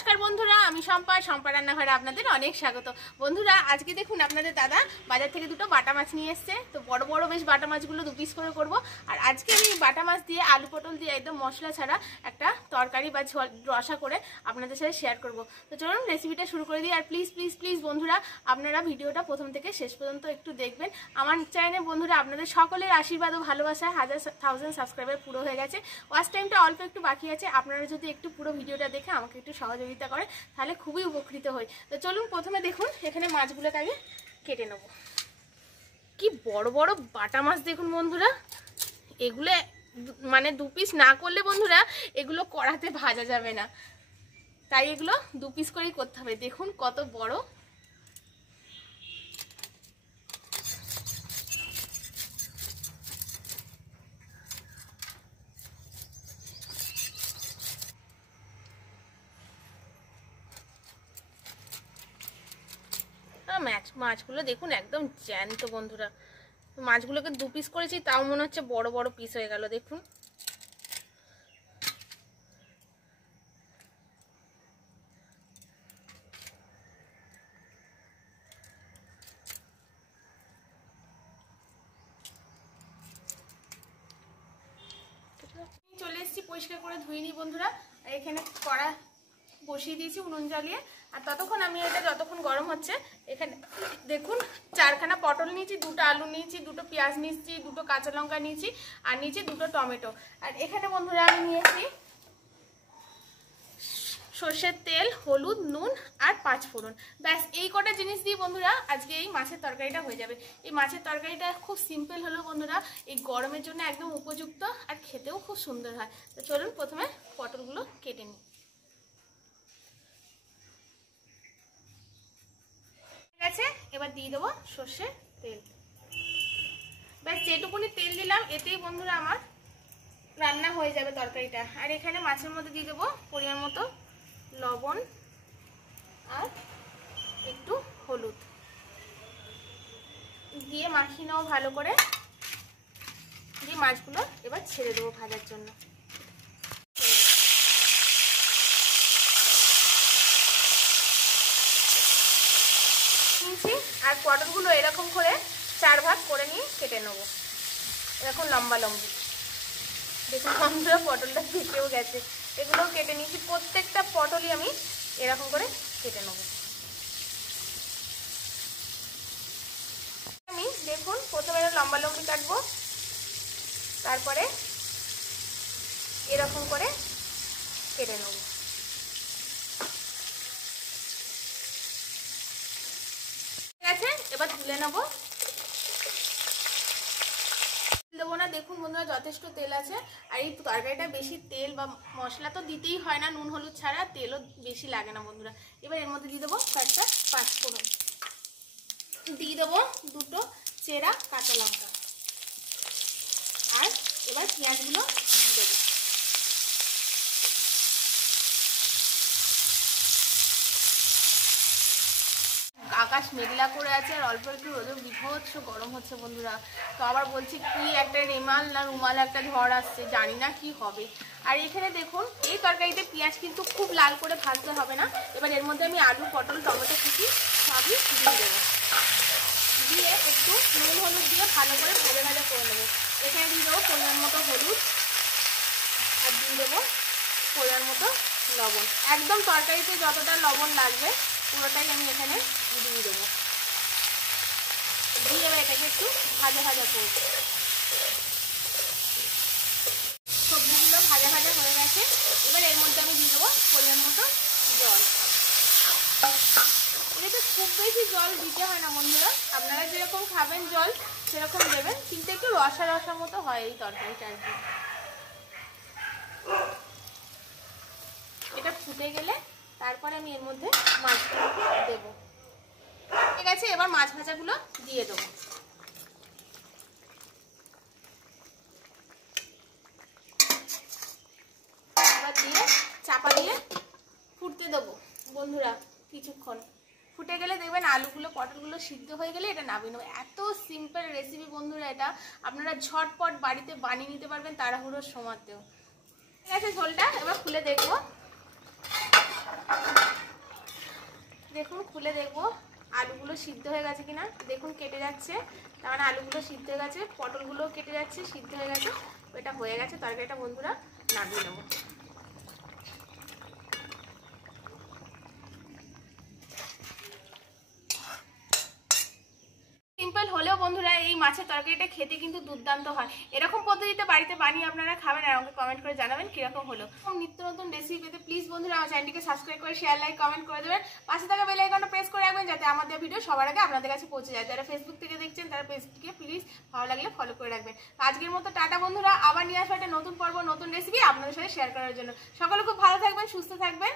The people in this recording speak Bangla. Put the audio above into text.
নমস্কার বন্ধুরা, আমি শম্পা রান্নাঘরে আপনাদের অনেক স্বাগত। বন্ধুরা, আজকে দেখুন আপনাদের দাদা বাজার থেকে দুটো বাটা মাছ নিয়ে এসছে। তো বড় বড় বেশ বাটা মাছগুলো 2 পিস করে করব। আর আজকে আমি বাটা মাছ দিয়ে আলু পটল দিয়ে একদম মশলা ছাড়া একটা তরকারি বা রসা করে আপনাদের সাথে শেয়ার করব। তো চলুন রেসিপিটা শুরু করে দিই। আর প্লিজ প্লিজ প্লিজ বন্ধুরা, আপনারা ভিডিওটা প্রথম থেকে শেষ পর্যন্ত একটু দেখবেন। আমার চ্যানেলে বন্ধুরা আপনাদের সকলের আশীর্বাদ ও ভালোবাসায় 1000 সাবস্ক্রাইবার পুরো হয়ে গেছে। ওয়াচ টাইমটা অল্প একটু বাকি আছে। আপনারা যদি একটু পুরো ভিডিওটা দেখে আমাকে একটু সহযোগিতা করে তাহলে খুবই উপকৃত হই। তো চলুন প্রথমে দেখুন এখানে মাছগুলোকে আগে কেটে নেব। কি বড় বড় বাটা মাছ দেখুন বন্ধুরা, এগুলো মানে 2 পিস না করলে বন্ধুরা এগুলো কড়াতে ভাজা যাবে না, তাই এগুলো 2 পিস করেই করতে হবে। দেখুন কত বড়। মাছগুলো দেখুন একদম জ্যান্ত বন্ধুরা। মাছগুলোকে 2 পিস করেছি, তাও মনে হচ্ছে বড় বড় পিস হয়ে গেল। দেখুন চলে এসেছি, পরিষ্কার করে ধুয়ে নিই বন্ধুরা। আর এখানে কড়া বসিয়ে দিয়েছি উনুন জ্বালিয়ে। আর ততক্ষণ আমি এটা যতক্ষণ গরম হচ্ছে এখানে দেখুন 4খানা পটল নিয়েছি, 2টো আলু নিয়েছি, 2টো পেঁয়াজ নিয়েছি, 2টো কাঁচা লঙ্কা নিয়েছি, আর নিয়েছি 2টো টমেটো। আর এখানে বন্ধুরা আমি নিয়েছি সর্ষের তেল, হলুদ, নুন আর 5 ফোড়ন। ব্যাস এই কটা জিনিস দিয়ে বন্ধুরা আজকে এই মাছের তরকারিটা হয়ে যাবে। এই মাছের তরকারিটা খুব সিম্পল হলো বন্ধুরা, এই গরমের জন্য একদম উপযুক্ত আর খেতেও খুব সুন্দর হয়। তো চলুন প্রথমে পটলগুলো কেটে নিই। ঠিক আছে, এবার দিয়ে দেবো সর্ষের তেল। ব্যাস যেটুকুনি তেল দিলাম এতেই বন্ধুরা আমার রান্না হয়ে যাবে তরকারিটা। আর এখানে মাছের মধ্যে দিয়ে দেবো পরিমাণ মতো লবণ আর একটু হলুদ দিয়ে মাখিয়ে নেবো ভালো করে। দিয়ে মাছগুলো এবার ছেড়ে দেবো ভাজার জন্য। আর পটলগুলো এরকম করে 4 ভাগ করে নিয়ে কেটে নেবো, এরকম লম্বা লম্বি। দেখুন বন্ধুরা পটলটা ফেটেও গেছে। এগুলোও কেটে নিয়েছি, প্রত্যেকটা পটলই আমি এরকম করে কেটে নেব। আমি দেখুন প্রথমে লম্বা লম্বি কাটবো, তারপরে এরকম করে কেটে নেব। ঠিক আছে, এবার তুলে নেবো। দেবো না, দেখুন বন্ধুরা যথেষ্ট তেল আছে। আর এই তরকারিটা বেশি তেল বা মশলা তো দিতেই হয় না, নুন হলুদ ছাড়া তেলও বেশি লাগে না বন্ধুরা। এবার এর মধ্যে দিয়ে দেবো কয়েকটা 5 ফোড়ন, দিয়ে দেবো 2টো চেরা কাঁচা লঙ্কা। আর এবার পেঁয়াজগুলো দিয়ে দেবো। আকাশ মেঘলা করে আছে আর অল্প একটু রোদে বিভৎস গরম হচ্ছে বন্ধুরা। তো আবার বলছি কি একটা রেমাল না রুমাল একটা ঝড় আসছে, জানি না কি হবে। আর এখানে দেখুন এই তরকারিতে পেঁয়াজ কিন্তু খুব লাল করে ভাজতে হবে না। এবার এর মধ্যে আমি আলু, পটল, টমেটো কুচি সবই দিয়ে দেবো। দিয়ে একটু নুন হলুদ দিয়ে ভালো করে ভাজা ভাজা করে নেবো। এখানে দিয়ে দেবো পরিমাণ মতো হলুদ আর দিয়ে দেবো পরিমাণ মতো লবণ। একদম তরকারিতে যতটা লবণ লাগবে পুরোটাই আমি এখানে দিয়ে দেবো। দিয়ে এবার এটাকে একটু ভাজা ভাজা করব। সবজিগুলো ভাজা ভাজা হয়ে গেছে। এবার এর মধ্যে আমি দিয়ে দেবো পরিমাণ মতো জল। এটাতে খুব বেশি জল দিতে হয় না বন্ধুরা, আপনারা যেরকম খাবেন জল সেরকম দেবেন, কিন্তু একটু রসা রসা মতো হয় এই তরকারিটা আর কি। এটা ফুটে গেলে তারপরে আমি এর মধ্যে মাছগুলো দেবো। ঠিক আছে, এবার মাছ ভাজাগুলো দিয়ে দেবো। এবার দিয়ে চাপা দিয়ে ফুটতে দেবো বন্ধুরা কিছুক্ষণ। ফুটে গেলে দেখবেন আলুগুলো পটলগুলো সিদ্ধ হয়ে গেলে এটা নামিয়ে নেবো। এত সিম্পল রেসিপি বন্ধুরা, এটা আপনারা ঝটপট বাড়িতে বানিয়ে নিতে পারবেন তাড়াহুড়োর সময়তেও। ঠিক আছে, ঝোলটা এবার খুলে দেখবো। দেখুন খুলে দেখবো আলুগুলো সিদ্ধ হয়ে গেছে কিনা। দেখুন কেটে যাচ্ছে, তার মানে আলুগুলো সিদ্ধ হয়ে গেছে, পটলগুলো কেটে যাচ্ছে, সিদ্ধ হয়ে গেছে। এটা হয়ে গেছে তরকারিটা বন্ধুরা, নামিয়ে নেবো। সিম্পল হলেও বন্ধুরা এই মাছের তরকারিটা খেতে কিন্তু দুর্দান্ত হয়। এরকম পদ্ধতিতে বাড়িতে বানিয়ে আপনারা খাবেন আর আমাকে কমেন্ট করে জানাবেন কিরকম হলো। নিত্য নতুন রেসিপি পেতে প্লিজ বন্ধুরা আমার চ্যানেলটিকে সাবস্ক্রাইব করে শেয়ার, লাইক, কমেন্ট করে দেবেন। পাশে থাকা বেল আইকনটা প্রেস করে রাখবেন যাতে আমাদের ভিডিও সবার আগে আপনাদের কাছে পৌঁছে যায়। যারা ফেসবুক থেকে দেখছেন তারা পেজটিকে প্লিজ ভালো লাগলে ফলো করে রাখবেন। আজকের মতো টাটা বন্ধুরা, আবার নিয়ে আসবো একটা নতুন পর্ব, নতুন রেসিপি আপনাদের সাথে শেয়ার করার জন্য। সকলে খুব ভালো থাকবেন, সুস্থ থাকবেন।